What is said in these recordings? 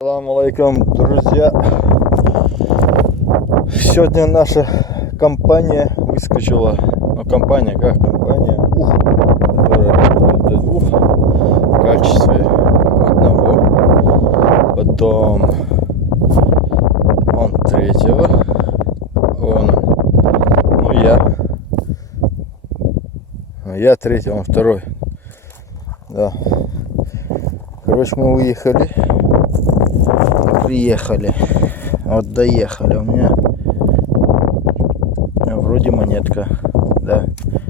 Ассаламу алейкум, друзья. Сегодня наша компания выскочила. Ну, компания, которая работает до 2 в качестве одного. Потом он 3-го. Вон он. Ну, я 3-й, он 2-й. Да. Короче, мы выехали. Приехали. Вот доехали. У меня вроде монетка. Да.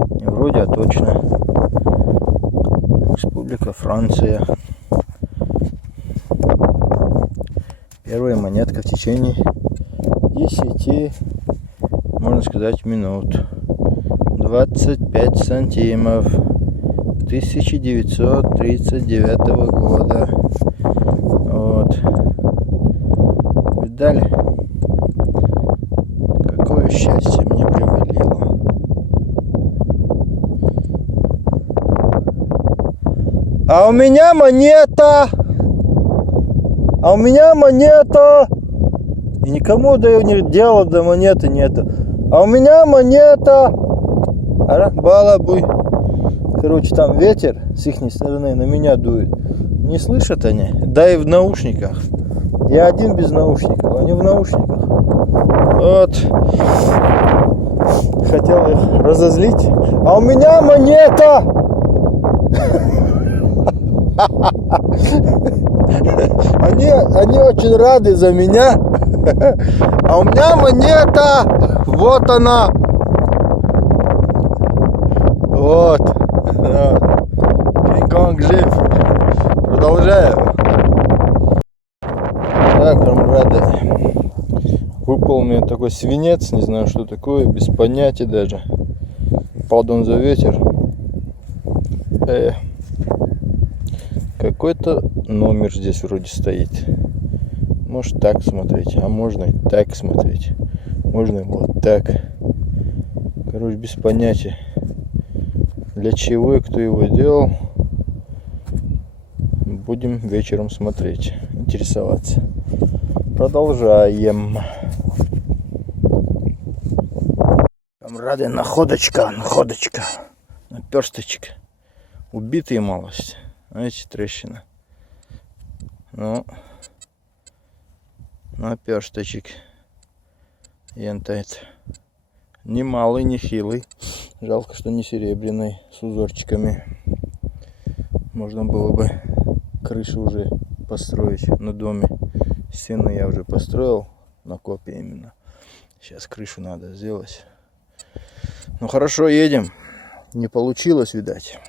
Не вроде, а точно. Республика Франция. Первая монетка в течение 10, можно сказать, минут. 25 сантимов. 1939 года. Вот. Видали? Какое счастье мне привалило. А у меня монета! А у меня монета! И никому дела до монеты нету. А у меня монета! Балабуй. Короче, там ветер с их стороны на меня дует. Не слышат они? Да и в наушниках. Я один без наушников, они в наушниках. Вот. Хотел их разозлить. А у меня монета! Они очень рады за меня. А у меня монета! Вот она! Вот. Кинг-Конг жив. Продолжаем. Так, камрады. Выпал мне такой свинец. Не знаю, что такое. Без понятия даже. Пардон за ветер. Какой-то номер здесь вроде стоит. Может так смотреть. А можно и так смотреть. Можно и вот так. Короче, без понятия. Для чего и кто его делал, будем вечером смотреть, интересоваться. Продолжаем. Камрады, находочка, наперсточек. Убитые малость. Знаете, трещина. Ну, наперсточек. Ентает. Не малый, не хилый. Жалко, что не серебряный, с узорчиками. Можно было бы крышу уже построить на доме. Стены я уже построил, на копии именно. Сейчас крышу надо сделать. Ну хорошо, едем. Не получилось, видать.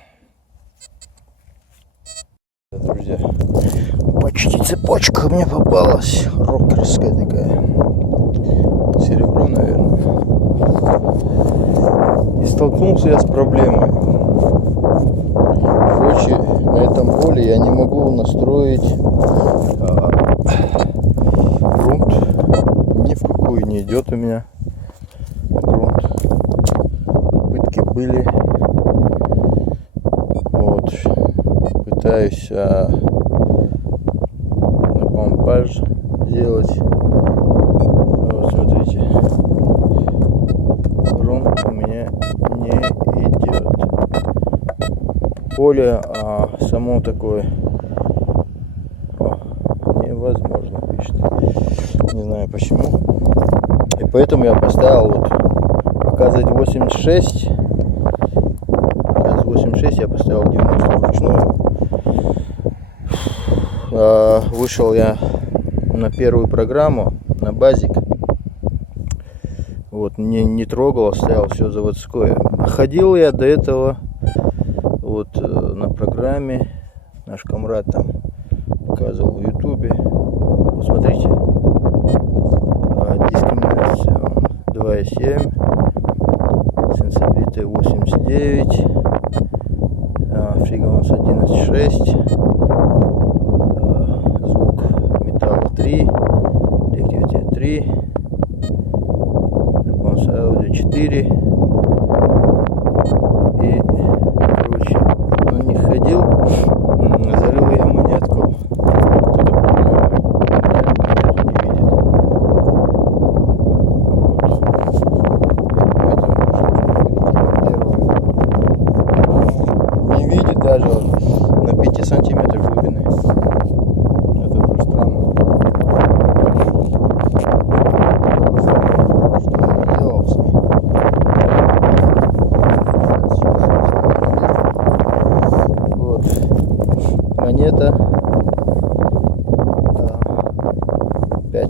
Друзья, почти цепочка мне попалась. Рокерская такая. Серебро, наверное. И столкнулся я с проблемой. Короче, на этом поле я не могу настроить грунт. Ни в какую не идет у меня грунт. Попытки были. Вот. Пытаюсь на помпаж сделать. Вот, смотрите. Грунт у меня не идет. Поле само такое невозможно, пишет. Не знаю почему. И поэтому я поставил вот показывать 86. Показывать 86 я поставил 90 вручную. Вышел я на первую программу, на базик. Вот, не трогал, оставил все заводское. Ходил я до этого вот на программе. Наш камрад там показывал в ютубе. Посмотрите. Дискриминация 2.7. Сенсибилити 89. Фригонс 11.6. Звук металла 3. Лективити 3. Респонс аудио 4. И, короче, на них ходил, залил я монетку.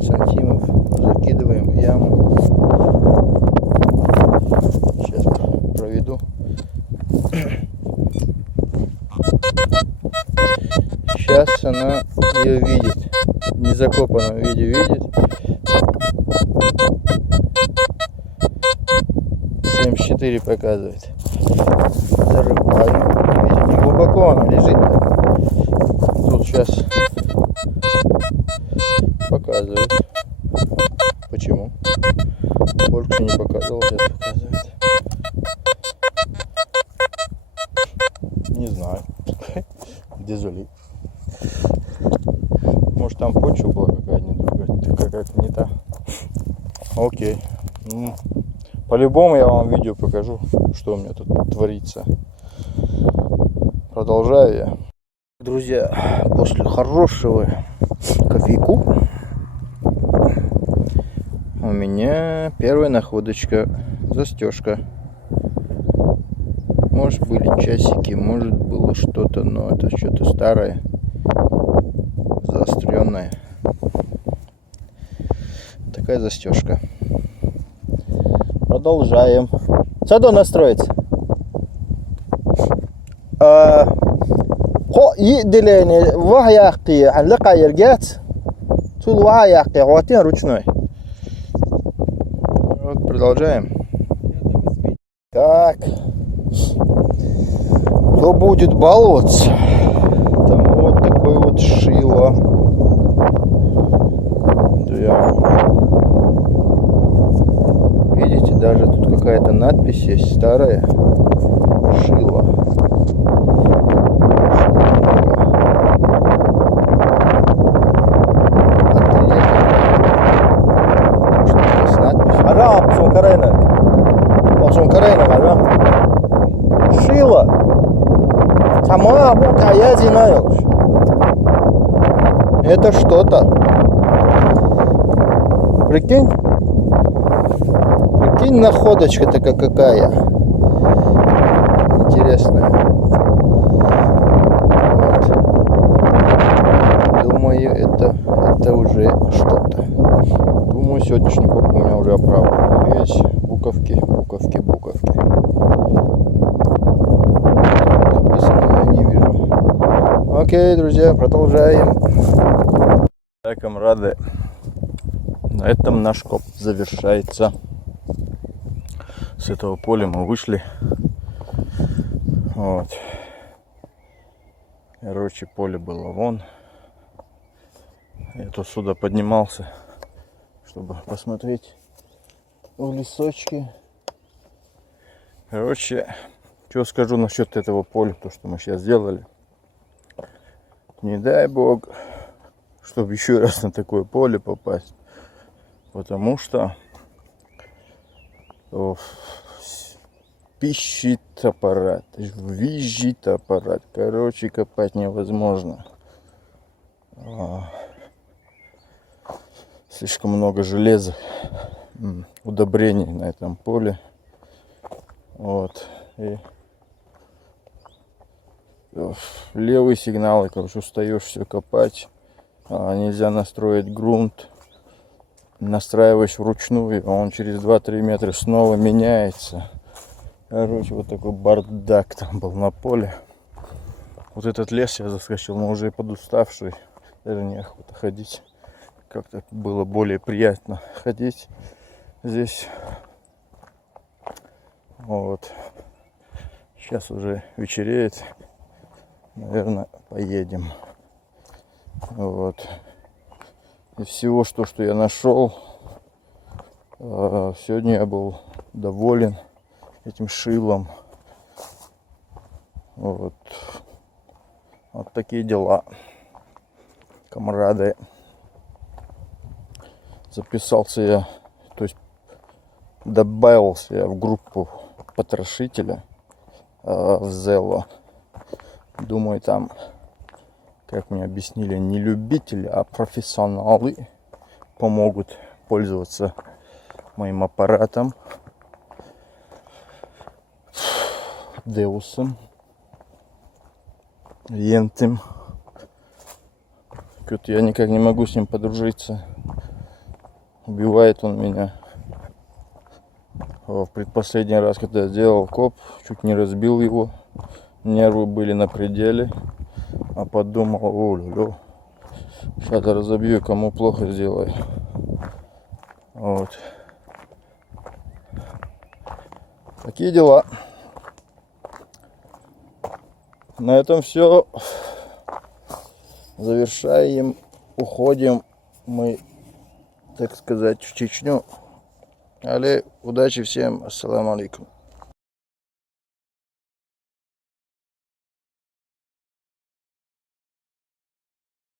50 сантимов. Закидываем в яму. Сейчас проведу. Сейчас она ее видит. В незакопанном виде видит. 74 показывает. Зарываю. Видите, не глубоко она лежит. Тут сейчас показывает. Почему? Больше не показывал, сейчас показывает. Не знаю. Дезоли. Может там почва была какая-то не та. Окей. Ну, по-любому я вам видео покажу, что у меня тут творится. Продолжаю я. Друзья, после хорошего кофейку у меня первая находочка. Застежка. Может были часики, может было что-то, но это что-то старое, заостренное. Такая застежка. Продолжаем. Садо настроить. Хо и деление вахяки, анлака ергет. Тут вахяки, хватин ручной. Вот продолжаем. Так. Кто будет баловаться? Там вот такой вот шило. Да. Видите, даже тут какая-то надпись есть старая. Шило. Шило. Сама бука я знаю. Это что-то. Прикинь? Прикинь, находочка такая какая. Интересная. Вот. Думаю, это уже что-то. Думаю, сегодняшний коп у меня уже оправдан. Видите? Буковки. Написано, я не вижу. Окей, друзья, продолжаем. Так, камрады, на этом наш коп завершается. С этого поля мы вышли. Вот. Короче, поле было вон. Я тут сюда поднимался, чтобы посмотреть в лесочки. Короче, что скажу насчет этого поля, то, что мы сейчас сделали. Не дай бог, чтобы еще раз на такое поле попасть. Потому что пищит аппарат, визжит аппарат. Короче, копать невозможно. Слишком много железа, удобрений на этом поле. Вот. И левые сигналы, короче, устаешь все копать. Нельзя настроить грунт. Настраиваешь вручную, а он через 2-3 метра снова меняется. Короче, вот такой бардак там был на поле. Вот этот лес я заскочил, но уже подуставший. Даже неохота ходить. Как-то было более приятно ходить здесь. Вот. Сейчас уже вечереет. Наверное, поедем. Вот. Из всего, что я нашел, сегодня я был доволен этим шилом. Вот такие дела, камрады. Записался я, то есть добавился я в группу потрошителя в Zello. Думаю, там, как мне объяснили, не любители, а профессионалы помогут пользоваться моим аппаратом Деусом Ентым. Я никак не могу с ним подружиться. Убивает он меня. В предпоследний раз, когда я сделал коп, чуть не разбил его. Нервы были на пределе. А подумал, о-лю-лю. Сейчас я разобью, кому плохо сделаю. Вот. Такие дела. На этом все. Завершаем. Уходим мы, так сказать, в Чечню. Але удачи всем. Ассаламу алейкум.